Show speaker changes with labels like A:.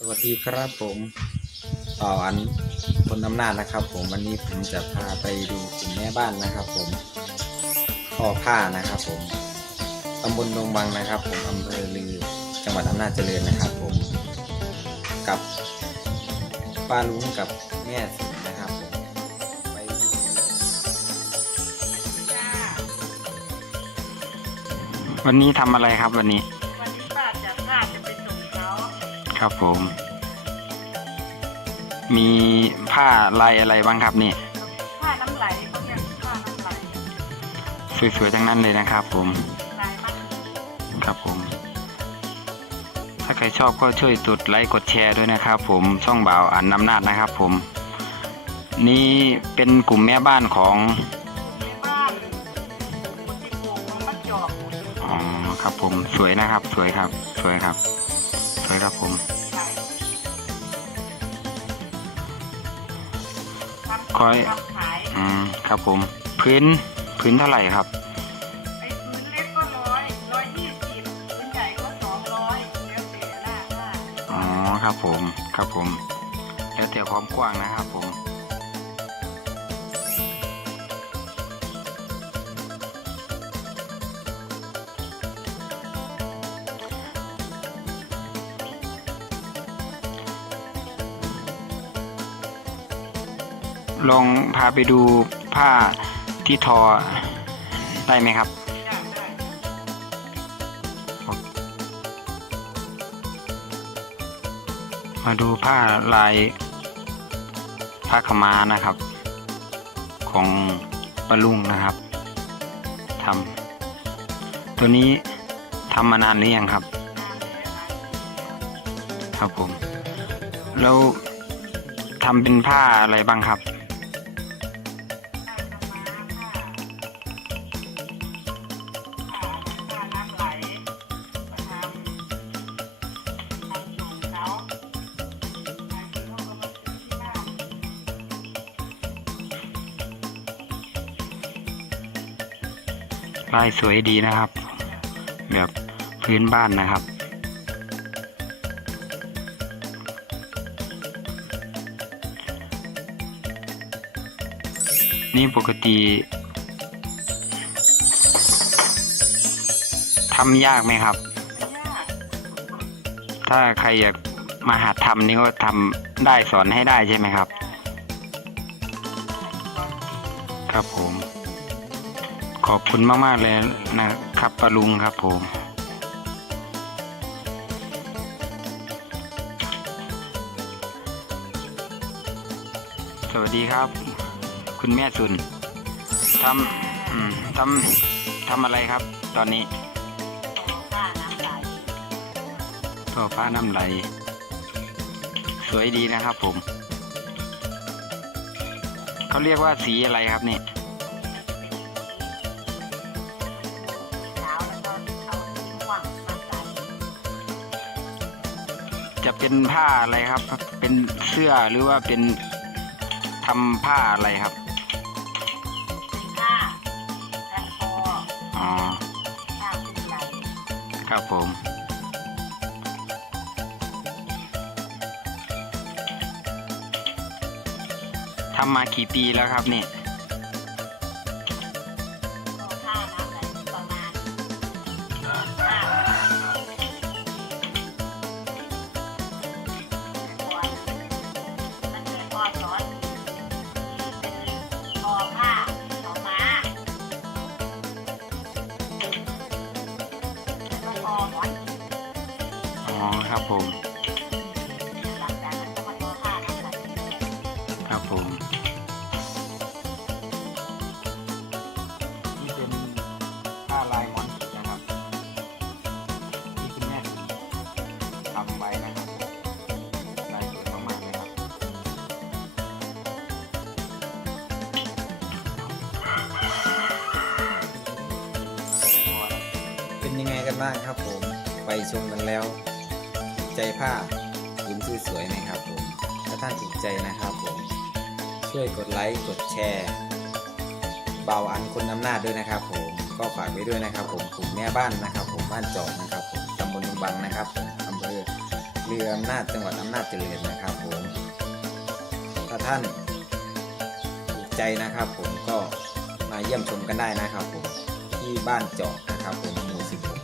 A: สวัสดีครับผมต่ออันคนอำนาจนะครับ ผมวันนี้ผมจะพาไปดูกลุ่มแม่บ้านนะครับ ผมทอผ้านะครับ ผมตำบลดงบังนะครับ ผมอำเภอลือจังหวัดอำนาจเจริญนะครับ ผมกับป้าลุงกับแม่สินะครับผมไปดู
B: วันนี้ทำอะไรครับวันนี้ ครับผม มีผ้าลายอะไรบ้างครับนี่
C: ผ้าน้ำไหลเขาเรียกผ้าน้ำไหล
B: สวยๆทั้งนั้นเลยนะครับ ผม
C: ลายมาก
B: ครับผม ถ้าใครชอบก็ช่วยกดไลค์กดแชร์ด้วยนะครับ ผมช่องบ่าวอันน้ำนาจนะครับ ผม นี่เป็นกลุ่มแม่บ้านของ
C: ในบ้านคนที่ปลูกมันก็จอบ
B: อ๋อครับผมสวยนะครับ สวยครับ สวยครับ สวยครับผม
C: ขายทำ
B: คอย
C: ทำขาย
B: อืมครับผม พื้นพื้นเท่าไหร่ครับ
C: ไอ้พื้นเล็กก็ร้อยร้อยยี่สิบพื้นใหญ่ก็สองร้อยแล้วแต่หน้าผ้า
B: อ๋อครับผม ครับผม แล้วแต่ความกว้างนะครับผม ลองพาไปดูผ้าที่ทอได้ไหมครับ มาดูผ้าลายผ้าขม้านะครับ ของปลุงนะครับทำตัวนี้ทำมานานหรือยังครับ ครับผม แล้วทำเป็นผ้าอะไรบ้างครับ
C: ลา
B: ยสวยดีนะครับ แบบพื้นบ้านนะครับ นี่ปกติทำยากไหมครับ ถ้าใครอยากมาหัดทำนี่ก็ทำได้สอนให้ได้ใช่ไหมครับ ครับผม ขอบคุณมากๆเลยนะครับปาลุงครับผมสวัสดีครับ คุณแม่สุนทำทำทำอะไรครับ ตอนนี้
C: ผ้าน้ำไหล
B: ก็ผ้าน้ำไหล สวยดีนะครับผม เขาเรียกว่าสีอะไรครับ
C: เนี่ข
B: จะเป็นผ้าอะไรครับ เป็นเสื้อหรือว่าเป็นทำผ้าอะไรครับ
C: เป็นผ้าแทนคอ
B: อ๋อ
C: ผ้าเป็นไหล
B: ครับผม ทำมากี่ปีแล้วครับนี่
C: ก็
B: ครับผม
C: หลังจากนั้นก็มาทอผ้าน้ำไหล
B: ครับผมนี่เป็นผ้าลายมอนสินะครับที่คุณแม่ทำไว้นะครับลายสวยมากๆเลยครับ
A: เป็นยังไงกันบ้างครับผม ไปชมกันแล้วถูก ใจผ้าพื้นดีสวยไหมครับผม ถ้าท่านถูกใจนะครับผม ช่วยกดไลค์ กดแชร์ เบาอันคนอำนาจด้วยนะครับผม ก็ฝากไว้ด้วยนะครับผมกลุ่มแม่บ้านนะครับ ผม บ้านจอกนะครับผม ตำบลลุงบังนะครับผมอำเภอลือ
B: รืออำนาจจังหวัดอำนาจเจริญนะครับผม ถ้าท่านถูกใจนะครับผมก็มาเยี่ยมชมกันได้นะครับผม ที่บ้านจาะนะครับผมหมู่16